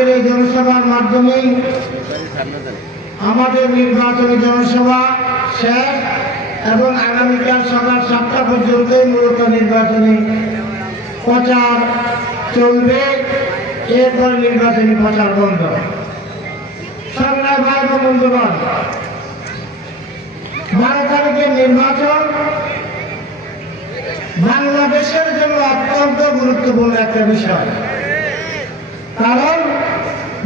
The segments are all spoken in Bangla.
আজকের এই জনসভার মাধ্যমেই আমাদের নির্বাচনী জনসভা শেষ এবং আগামীকাল সকাল 7টা পর্যন্ত মূলত নির্বাচনী প্রচার চলবে, এরপর নির্বাচনী প্রচার বন্ধ। সংগ্রামী ভাই ও বন্ধুগণ, 12 তারিখের নির্বাচন বাংলাদেশের জন্য অত্যন্ত গুরুত্বপূর্ণ একটা বিষয়। কারণ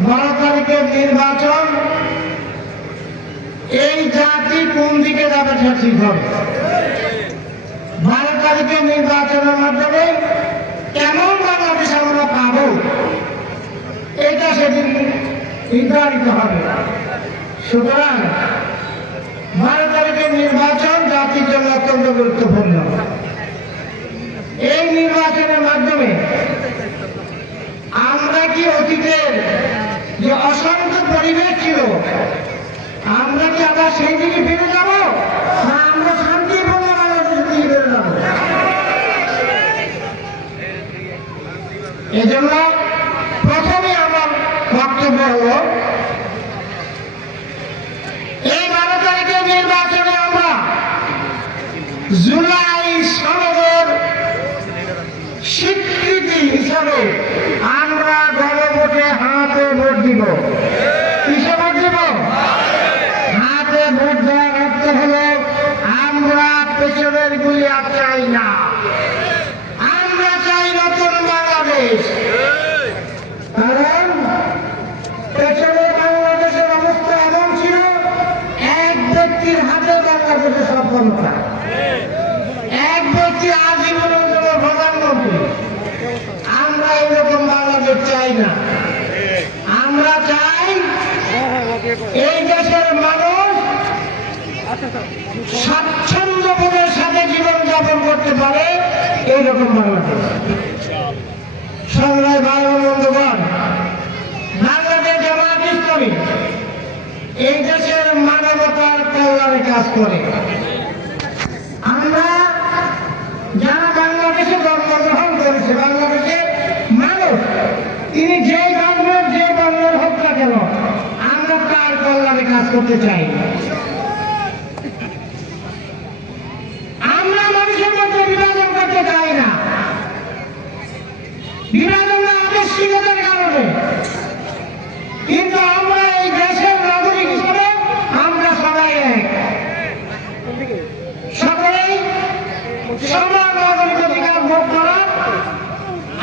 12 তারিখের নির্বাচন এই জাতি কোন দিকে যাবে তা ঠিক হবে। 12 তারিখের নির্বাচনের মাধ্যমে কেমন বাংলাদেশ আমরা পাব এটা সেদিন নির্ধারিত হবে। সুতরাং 12 তারিখের নির্বাচন জাতির জন্য অত্যন্ত গুরুত্বপূর্ণ। এই নির্বাচনের মাধ্যমে আমরা কি অতীতের যে অশান্ত পরিবেশ ছিল আমরা কি আবার সেই দিকে ফিরে যাব, না আমরা শান্তিপূর্ণ বাংলাদেশের দিকে ফিরে যাব? এজন্য প্রথমে আমার বক্তব্য হল, এই 12 তারিখের নির্বাচনে আমরা জুলাই সনদের স্বীকৃতি হিসাবে আমরা গণভোটে হাতে ভোট দিব। কিসে ভোট দিব? হাতে ভোট দেওয়ার অর্থ হল আমরা পেছনের গুলি আর চাই না, আমরা চাই নতুন বাংলাদেশ। কারণ পেছনের বাংলাদেশের অবস্থা এমন ছিল, এক ব্যক্তির হাতে বাংলাদেশের সব ক্ষমতা, এক ব্যক্তি আজীবনের জন্য প্রধানমন্ত্রী। আমরা এরকম বাংলাদেশ চাই না। আমরা চাই এই দেশের মানুষ স্বাচ্ছন্দ্যবোধের সাথে জীবনযাপন করতে পারে, এইরকম বাংলাদেশ। সংগ্রামী ভাই ও বন্ধুগণ, বাংলাদেশ জামায়াত ইসলামী এই দেশের মানবতার কল্যাণে কাজ করে। আমরা যারা বাংলাদেশে জন্মগ্রহণ করেছে, বাংলাদেশের মানুষ, তিনি যেই ধর্মের যে বর্ণের হোক না কেন, আমরা তার কল্যাণে কাজ করতে চাই। আমরা মানুষের মধ্যে বিভাজন করতে চাই না। বিভাজন আবশ্যিকতার কারণে, কিন্তু আমরা এই দেশের নাগরিক হিসেবে আমরা সবাই এক, সকলেই সমান নাগরিক অধিকার ভোগ করা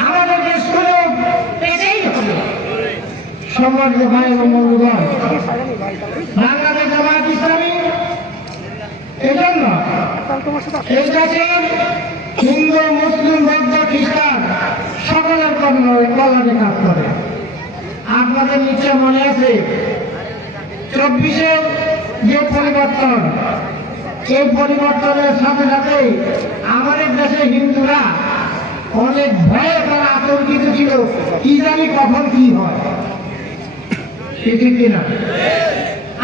আমাদেরকে সুযোগ পেতেই হবে। সম্মানিত ভাই এবং বন্ধুগণ, বাংলাদেশ জামায়াত ইসলামী এজন্য এই দেশের হিন্দু, মুসলিম, বৌদ্ধ, খ্রিস্টান সকলের কল্যাণে কাজ করে। আপনাদের নিশ্চয় মনে আছে 24-এর যে পরিবর্তন, এই পরিবর্তনের সাথে সাথে আমাদের দেশে হিন্দুরা অনেক ভয়ে তারা আতঙ্কিত ছিল, কি জানি কখন কি হয়। ঠিক কিনা?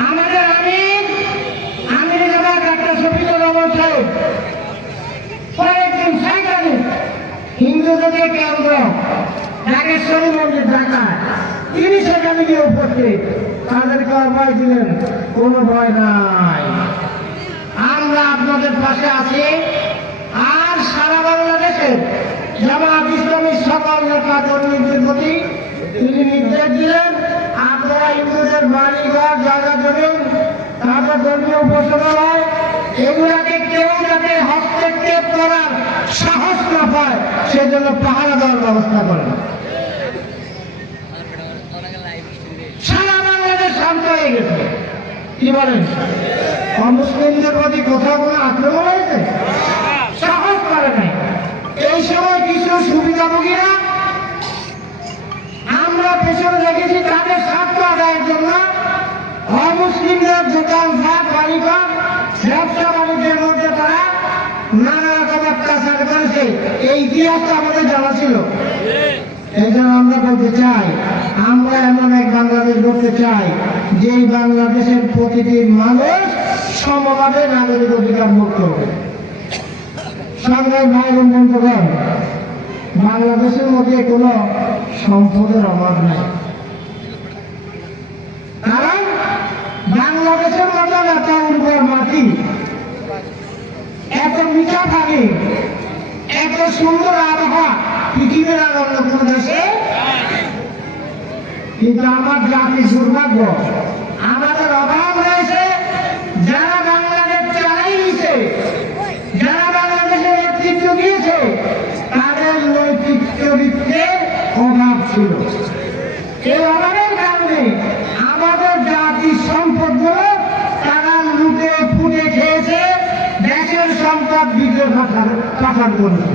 আমাদের আমির জামাত ডাক্তার শফিকুর রহমান সাহেব কয়েকদিন সেখানে হিন্দুদের কেন্দ্র নাগেশ্বরী মন্দির ঢাকায়, তিনি সেখানে গিয়ে উপস্থিত, তাদেরকে আহ্বান দিলেন, কোনো ভয় নাই, আমরা আপনাদের পাশে আছি। আর সারা বাংলাদেশের জামায়াত ইসলামীর সকল নেতা কর্মীদের প্রতি তিনি নির্দেশ দিলেন, আপনারা হিন্দুদের বাড়িঘর, জায়গা জমি, তারপর ধর্মীয় উপাসনালয়, এগুলাকে কেউ যাতে হস্তক্ষেপ করার সাহস না পায়, সেজন্য পাহারা দেওয়ার ব্যবস্থা করেন। সারা বাংলাদেশ শান্ত হয়ে গেছে। কি বলেন? অমুসলিমদের প্রতি কোথাও কোনো আক্রমণ হয়েছে? সাহস করে নাই। এই সময় কিছু সুবিধাভোগীরা আমরা পেছনে দেখেছি, তাদের স্বার্থ আদায়ের জন্য অমুসলিমদের দোকানপাট, বাড়িঘর, ব্যবসা বাণিজ্যের মধ্যে তারা নানা রকম অত্যাচার করেছে। এই ইতিহাসটা আমাদের জানা ছিল। এই জন্য আমরা বলতে চাই, আমরা এমন এক বাংলাদেশ গড়তে চাই যেই বাংলাদেশের প্রতিটি মানুষ সমভাবে নাগরিক অধিকার ভোগ করবে। সংগ্রামী ভাই এবং বন্ধুগণ, বাংলাদেশের মধ্যে কোনো সম্পদের অভাব নাই। পাইনি। এত সুন্দর আবহাওয়া পৃথিবীর আর অন্য কোন দেশে। কিন্তু আমার জাতি দুর্ভাগ্য, আমাদের অভাব রয়েছে। যারা বাংলাদেশ চালাই দিয়েছে, যারা বাংলাদেশের নেতৃত্ব দিয়েছে, তাদের নৈতিক চরিত্রের অভাব ছিল। এই অভাবের কারণে আমাদের জাতির সম্পদগুলো তারা লুটে ফুটে খেয়েছে, দেশের সম্পদ বিদেশে পাচার করেছে।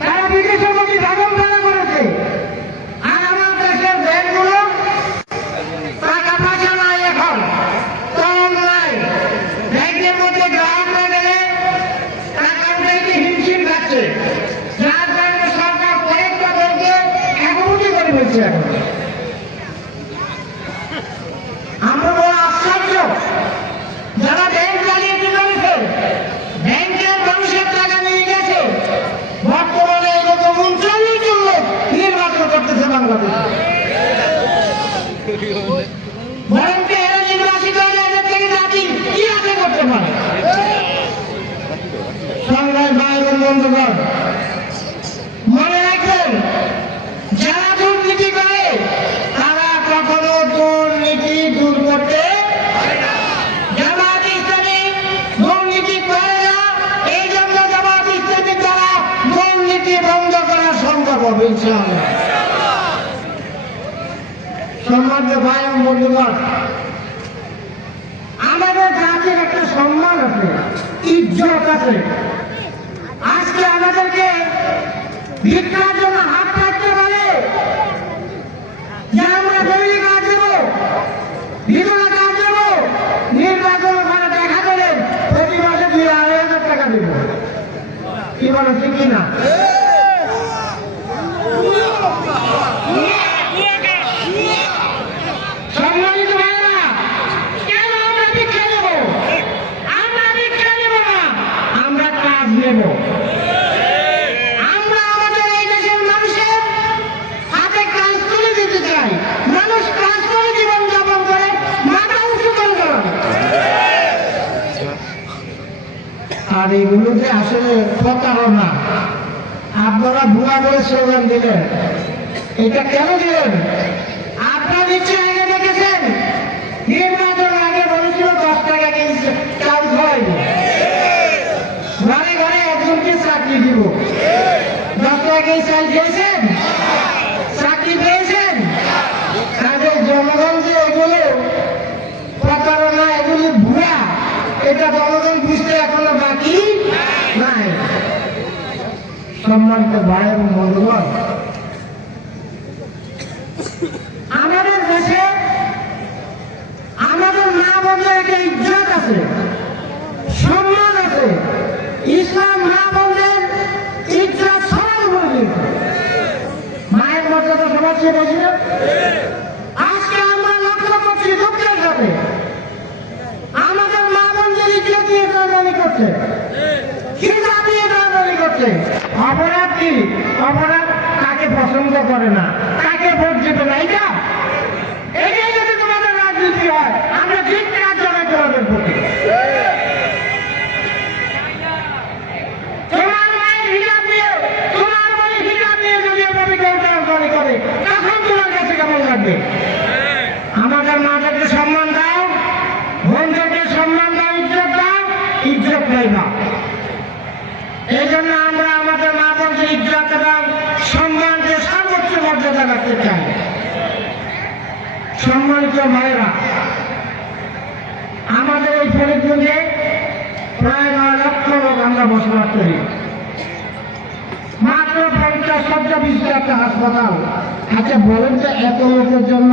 তারা বিদেশে প্রতি ভাগন ভাড়া করেছে। আর আমার দেশের ব্যাংকগুলো টাকা পয়সা নাই, এখন তরল নাই। ব্যাংকের মধ্যে গ্রাহকরা গেলে টাকা উঠাইতে হিমশিম খাচ্ছে, যার কারণে সরকার কয়েকটা ব্যাংকে একমুখী করে ফেলছে। এখন আমরা বড় আশ্চর্য, যারা ব্যাংক চালিয়ে চলেছে, ব্যাংকের মানুষের টাকা নিয়ে গেছে, বর্তমানে এরকম 39 জন লোক নির্বাচন করতেছে বাংলাদেশে। বরং এরা নির্বাচিত হলে এদের থেকে জাতি কি আশা করতে পারে? সংগ্রামী ভাই এবং বন্ধুগণ, মনে রাখবেন, যারা দুর্নীতি করে তারা কখনো দুর্নীতি দূর করতে পারে না। জামায়াত ইসলামী দুর্নীতি করে না, এই জন্য জামায়াত ইসলামী দ্বারা দুর্নীতি বন্ধ করা সম্ভব হবে ইনশাআল্লাহ। সম্মানিত ভাই এবং বন্ধুগণ, আমাদের জাতির একটা সম্মান আছে, ইজ্জত আছে। আজকে আমাদেরকে ভিক্ষার জন্য হাত পাততে পারে যে আমরা ফ্যামিলি কার্ড দেবো, বিধবা কার্ড দেবো, নির্বাচন ওখানে দেখা দেবেন, প্রতি মাসে 2,500 টাকা দেব। কি বলে ঠিক কিনা? সম্মানিত ভাইরা, কেন আমরা ভিক্ষা দেব? আমরা ভিক্ষা দেব না, আমরা কাজ নেব। আমরা আমাদের এই দেশের মানুষের হাতে কাজ তুলে দিতে চাই। মানুষ কাজ করে জীবন যাপন করে, মাথা উঁচু করে দাঁড়াবে। আর এগুলোতে আসলে প্রতারণা। আপনারা ভুয়া বলে স্লোগান দিলেন, এটা কেন দিলেন? আপনারা নিশ্চয়ই আগে দেখেছেন, নির্বাচন আগে বলেছিল 10 টাকা কেজি চাল খাওয়াইব, ঘরে ঘরে একজনকে চাকরি দিব। 10 টাকা কেজি চাল খেয়েছেন, চাকরি পেয়েছেন। তাদের জনগণ যে এগুলো প্রতারণা, এগুলি ভুয়া, এটা জনগণ বুঝতে এখনো বাকি নাই। সম্মানিত ভাই এবং বন্ধুগণ, আমাদের দেশে আমাদের মা বোনদের একটা ইজ্জত আছে, সম্মান আছে। ইসলাম মা বোনদের ইজ্জত সবার উপরে দিয়েছে। মায়ের মর্যাদা সবার চেয়ে বেশি না? আজকে আমরা লক্ষ্য করছি দুঃখের সাথে আমাদের মা বোনদের ইজ্জত নিয়ে টানাটানি করছে, খিদা দিয়ে টানাটানি করছে। অপরাধ কি? অপরাধ তাকে পছন্দ করে না, তাকে ভোট দিতে না। এটাই যদি তোমাদের রাজনীতি হয়, আমরা ঠিক কাজ জানাই তোমাদের প্রতি। তোমার মায়ের হিসাব নিয়ে, তোমার বইয়ের হিসাব নিয়ে যদি এভাবে কেউ টানাটানি করে, তখন তোমার কাছে কেমন লাগবে? আমাদের মাদেরকে সম্মান দাও, বোনদেরকে সম্মান দাও, ইজ্জত দাও, ইজ্জত নেই না। এই জন্য আমরা আমাদের মা বোনকে ইজ্জত এবং সম্মানকে সর্বোচ্চ মর্যাদা রাখতে চাই। সম্মানিত ভাইরা, আমাদের এই ফরিদগঞ্জে প্রায় 9 লক্ষ লোক আমরা বসবাস করি। মাত্র 50 শয্যা বিশিষ্ট একটা হাসপাতাল। আচ্ছা বলেন যে এত লোকের জন্য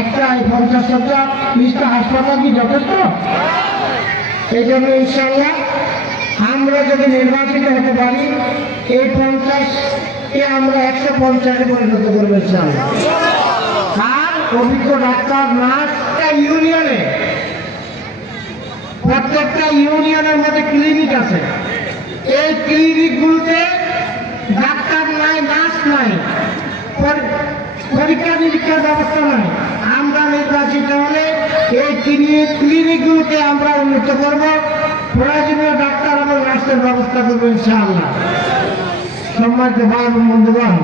একটা 50 শয্যা বিশিষ্ট হাসপাতাল কি যথেষ্ট? এই জন্য ইনশাআল্লাহ আমরা যদি নির্বাচিত হতে পারি, এই 50কে আমরা 150-এ পরিণত করবো ইনশাআল্লাহ। আর অভিজ্ঞ ডাক্তার, নার্স, ইউনিয়নে, প্রত্যেকটা ইউনিয়নের মধ্যে ক্লিনিক আছে। এই ক্লিনিকগুলোতে ডাক্তার নাই, নার্স নাই, পরীক্ষা নিরীক্ষার ব্যবস্থা নাই। আমরা নির্বাচিত হলে এই ক্লিনিকগুলোকে আমরা উন্নত করব, প্রয়োজনীয় ডাক্তার এবং নার্সের ব্যবস্থা করবো ইনশাআল্লাহ। সম্মানিত ভাই এবং বন্ধুগণ,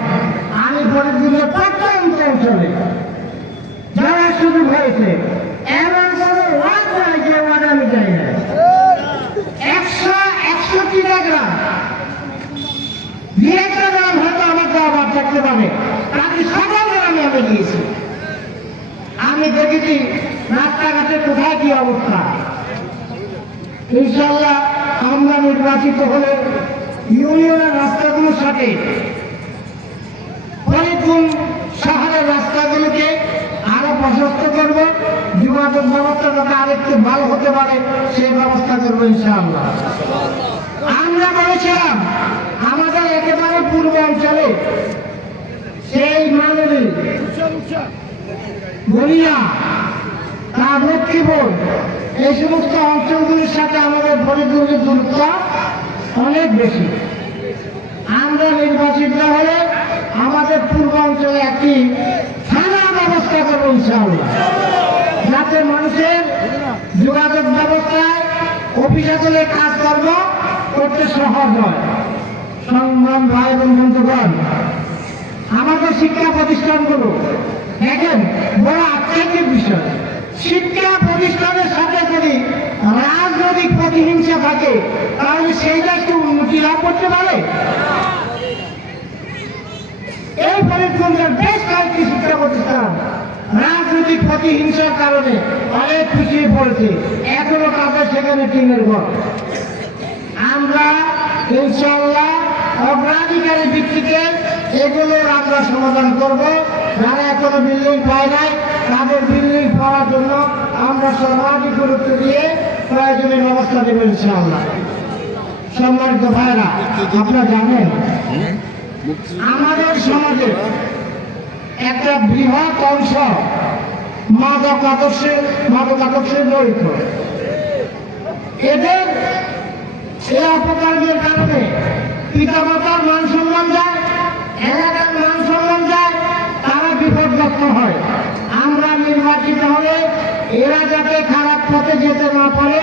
আমি ফরিদপুরের প্রত্যন্ত অঞ্চলে যারা শুরু হয়েছে এমন কোনো ওয়ার্ড নাই যে ওয়ার্ড আমি যাই না। 161 গ্রাম, দুই একটা গ্রাম হয়তো আমার আবার থাকতে পারে, তাকে সকল গ্রামে আমি গিয়েছি। আমি দেখেছি রাস্তাঘাটে কোথায় কি অবস্থা। ইনশাআল্লাহ আমরা নির্বাচিত হলে ইউনিয়নের রাস্তাগুলোর সাথে ফরিদপুর শহরের রাস্তাগুলোকে আরো প্রশস্ত করব, যোগাযোগ ব্যবস্থা যাতে আরেকটু ভালো হতে পারে সেই ব্যবস্থা করবো ইনশাআল্লাহ। আমরা বলেছিলাম আমাদের একেবারে পূর্ব অঞ্চলে সেই মানবী গড়িয়া তার লক্ষ্মীপুর এই সমস্ত অঞ্চলগুলির সাথে আমাদের ফরিদপুরের দূরত্ব অনেক বেশি। আমরা নির্বাচিত হলে আমাদের পূর্বাঞ্চলে একটি থানা ব্যবস্থা করবো ইনশাআল্লাহ, যাতে মানুষের যোগাযোগ ব্যবস্থায় অফিসারে কাজকর্ম করতে সহজ হয়। সংগ্রাম ভাই এবং বন্ধুগণ, আমাদের শিক্ষা প্রতিষ্ঠানগুলো দেখেন বড় আক্ষেপের বিষয়। শিক্ষা প্রতিষ্ঠানের সাথে যদি রাজনৈতিক প্রতিহিংসা থাকে তাহলে সেইটা একটু উন্নতি লাভ করতে পারে। এই ফরিদপুরের বেশ কয়েকটি শিক্ষা প্রতিষ্ঠান রাজনৈতিক প্রতিহিংসার কারণে অনেক পিছিয়ে পড়েছে, এখনো তাদের সেখানে টিনের ঘর। আমরা ইনশাআল্লাহ অগ্রাধিকারের ভিত্তিতে এগুলোর আমরা সমাধান করব। যারা এখনো বিল্ডিং পায় নাই তাদের বিল্ডিং পাওয়ার জন্য আমরা সর্বাধিক গুরুত্ব দিয়ে প্রয়োজনীয় ব্যবস্থা দেব ইনশাআল্লাহ। সম্মানিত ভাইরা, আপনারা জানেন আমাদের সমাজে একটা বৃহৎ অংশ মাদক আদর্শে জড়িত। এদের এই অপকর্মের কারণে পিতামাতার মান সম্মান যায়, এলাকার মান সম্মান যায়, তারা বিপদগ্রস্ত হয়। আমরা নির্বাচিত হলে এরা যাতে খারাপ পথে যেতে না পারে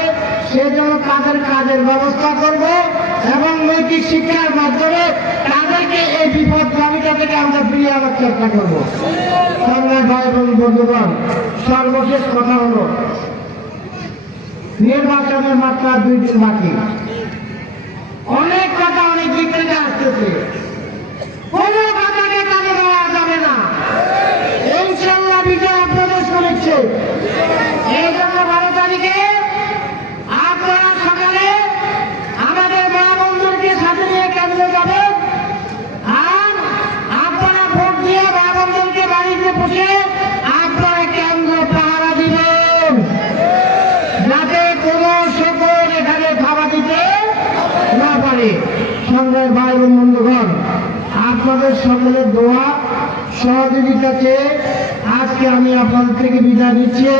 সেজন্য তাদের কাজের ব্যবস্থা করব এবং নৈতিক শিক্ষার মাধ্যমে তাদেরকে এই বিপদগামিতা থেকে আমরা ফিরিয়ে আনার চেষ্টা করবো। সংগ্রামী ভাই এবং বন্ধুগণ, সর্বশেষ কথা হলো নির্বাচনের মাত্র 2 দিন বাকি। অনেক কথা অনেক দিক থেকে আসতেছে, কোন কথাকে কাজে দেওয়া যাবে না। ইনশাআল্লাহ বিজয় প্রবেশ করেছে। এই জন্য 12 তারিখে আপনারা সকালে আমাদের মা বন্ধুকে সাথে নিয়ে কেন্দ্রে যাবেন, আর আপনারা ভোট দিয়ে মা বন্ধুকে বাড়িতে বসে আপনারা কেন্দ্র পাহারা দিবেন, যাতে কোনো সকল এখানে খাওয়া দিতে না পারে। সংগ্রামী ভাই এবং বন্ধুগণ, আপনাদের সকলের দোয়া সহযোগিতা চেয়ে আজকে আমি আপনাদের থেকে বিদায় নিচ্ছি।